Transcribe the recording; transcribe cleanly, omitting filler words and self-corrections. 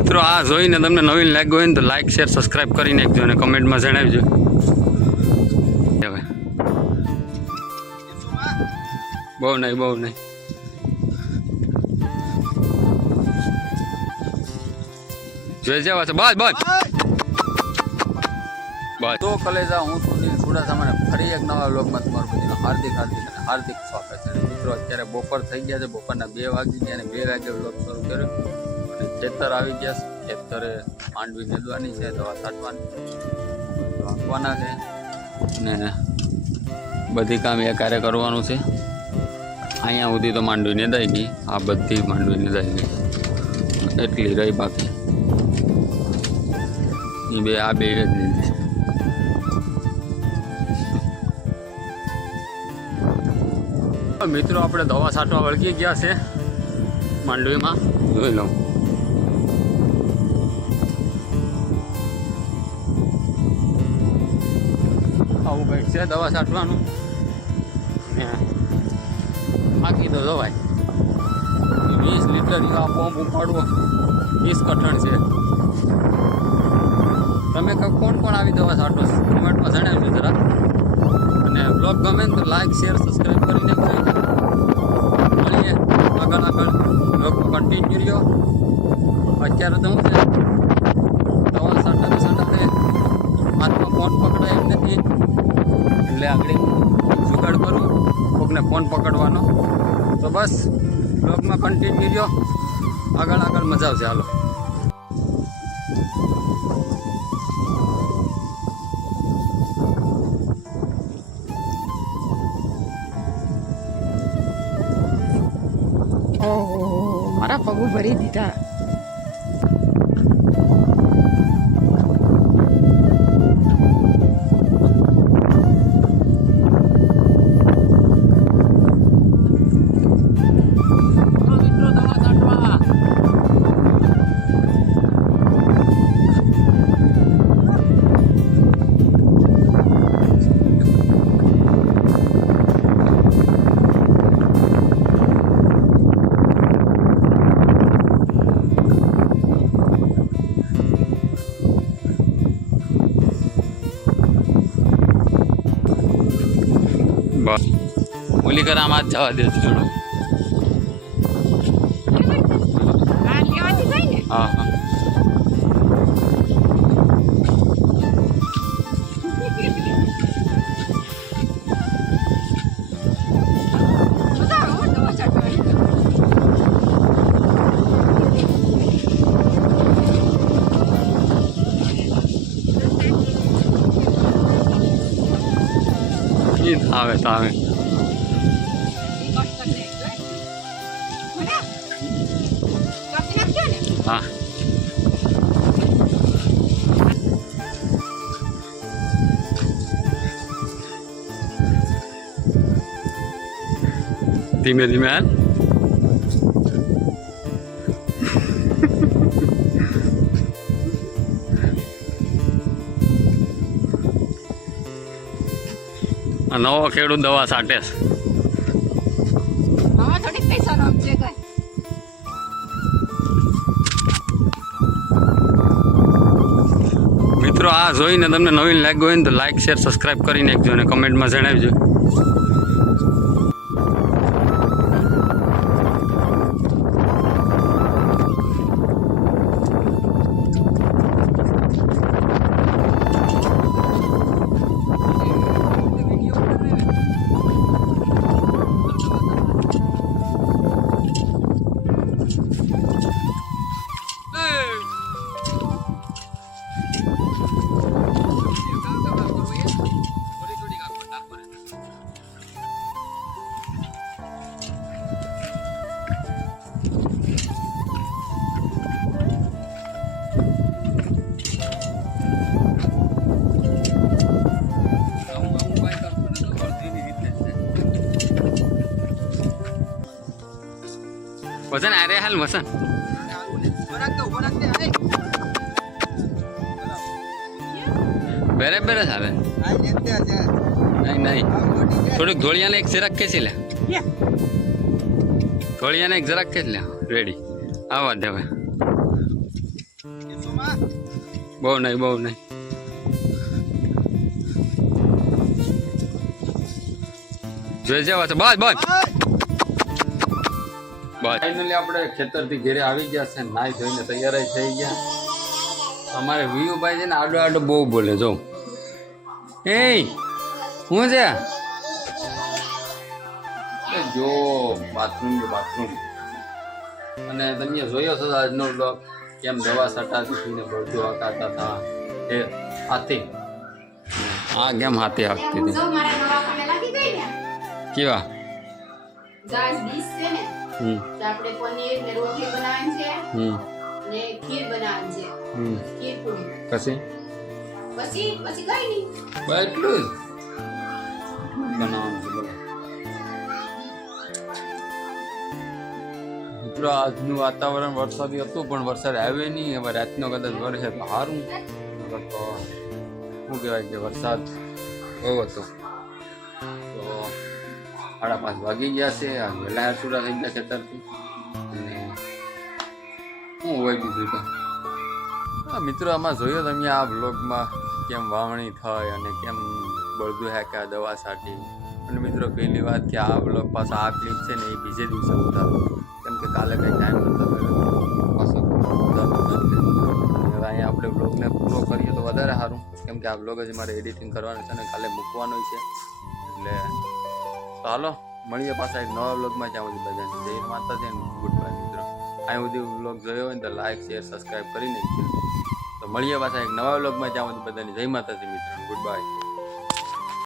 મિત્રો આ જોઈને તમને નવીન લાગ્યું હોય ને તો લાઈક શેર સબસ્ક્રાઈબ કરી નાખજો અને કમેન્ટમાં જણાવજો. હવે બહુ નહીં જોઈ જવા છે બસ તો કલેજા હું સુનિલ ચુડાસમાને ફરી એક નવા વ્લોગમાં તમારું બધાનું હાર્દિક સ્વાગત છે. મિત્રો અત્યારે બપોર થઈ ગયા છે, બપોરના 2 વાગી ગયા અને 2 વાગે વ્લોગ શરૂ કર્યો અને ખેતર આવી ગયા છે. ખેતરે માંડવી નેદવાની છે, દવા છાંટવાની રાખવાના છે અને બધી કામ એકારે કરવાનું છે. અહીંયા સુધી તો માંડવી નેદાઈ ગઈ, આ બધી માંડવી નેદાઈ ગઈ, એટલી રહી બાકી આ બે જ લીધી છે. મિત્રો આપણે દવા છાંટવા વળગી ગયા છે માંડવીમાં, જોઈ લઉં. આવું કંઈક છે દવા છાંટવાનું. બાકી તો દવાય 20 લીટર આ પંપ ઉપાડવો 20 કઠણ છે. તમે કોણ આવી દવા છાંટો છો કમેન્ટમાં જણાવજો જરા. અને બ્લોગ ગમે તો લાઈક શેર સબસ્ક્રાઈબ કરી નાખજો. મળીએ આગળ બ્લોગમાં કન્ટિન્યુ રહ્યો. અત્યારે તો શું છે દવા છાંટાતે હાથમાં ફોન પકડાય એમ નથી, એટલે આગળ જુગાડ કરું કોકને ફોન પકડવાનો. તો બસ બ્લોગમાં કન્ટિન્યુ રહ્યો, આગળ મજા આવશે. હાલો મારા પગું ભરી દીધા. ઓલી કર આમાં જ જવા દે જોડો. હા આવે તો આવે. હા ધીમે હાલ. નવો ખેડૂત દવા છાંટે છે. મિત્રો આ જોઈને તમને નવીન લાગ્યું હોય ને તો લાઈક શેર સબસ્ક્રાઈબ કરી નાખજો અને કમેન્ટમાં જણાવજો. वजन आ रहा है वजन बेरे बेरे साले नहीं नहीं थोड़ी धोलिया ने एक से रख के चले धोलिया ने एक जरा के ले रेडी आवा दे બહુ નહીં જોઈ જવા છે બસ ફાઇનલી આપણે ખેતરથી ઘેરે આવી ગયા છે નાઈ ધોઈને તૈયાર થઈ ગયા અમારે વિયુભાઈ છે ને આડો બહુ બોલે જો એ શું છે જો બાથરૂમ અને તમે જોયો છો આજનો બ્લોગ કેમ દવા સટાતી ને બધું હકાતા હતા એ હાથી આ કેમ હાથી હાકતી હતી કેવા આપણે પનીર ને રોટલી બનાવવાની છે ને ખીર બનાવવાની છે ખીર પૂરી પછી કઈ નહીં એટલું જ બનાવવાનું છે બોલો મિત્રો આજનું વાતાવરણ વરસાદી હતું પણ વરસાદ આવ્યો નહીં હવે રાતનો કદાચ વરસે તો સારું તો શું કહેવાય કે વરસાદ બહુ હતો તો 5:30 વાગી ગયા છે વહેલા સુરા થઈ ગયા ખેતરથી અને શું હોય બીજું તો મિત્રો આમાં જોયો તમે આ બ્લોગમાં કેમ વાવણી થઈ અને કેમ બળદું હેકા દવા છાંટી અને મિત્રો પહેલી વાત કે આ બ્લોગ પાછો આ ક્લિપ છે ને એ બીજે દિવસે ઉતારો કેમ કે કાલે કંઈ ટાઈમ નહોતો પાછો અહીંયા આપણે બ્લોગને પૂરો કરીએ તો વધારે સારું કેમ કે આ બ્લોગ જ મારે એડિટિંગ કરવાનું છે અને કાલે મૂકવાનું છે એટલે તો હાલો મળીએ પાછા એક નવા બ્લોગમાં જ્યાં સુધી બધાને જય માતાજી ગુડ બાય મિત્રો અહીં સુધી બ્લોગ જોયો હોય ને તો લાઈક શેર સબસ્ક્રાઈબ કરી નાખજો તો મળીએ પાછા એક નવા બ્લોગમાં જ્યાં સુધી બધાને જય માતાજી મિત્રો ગુડ બાય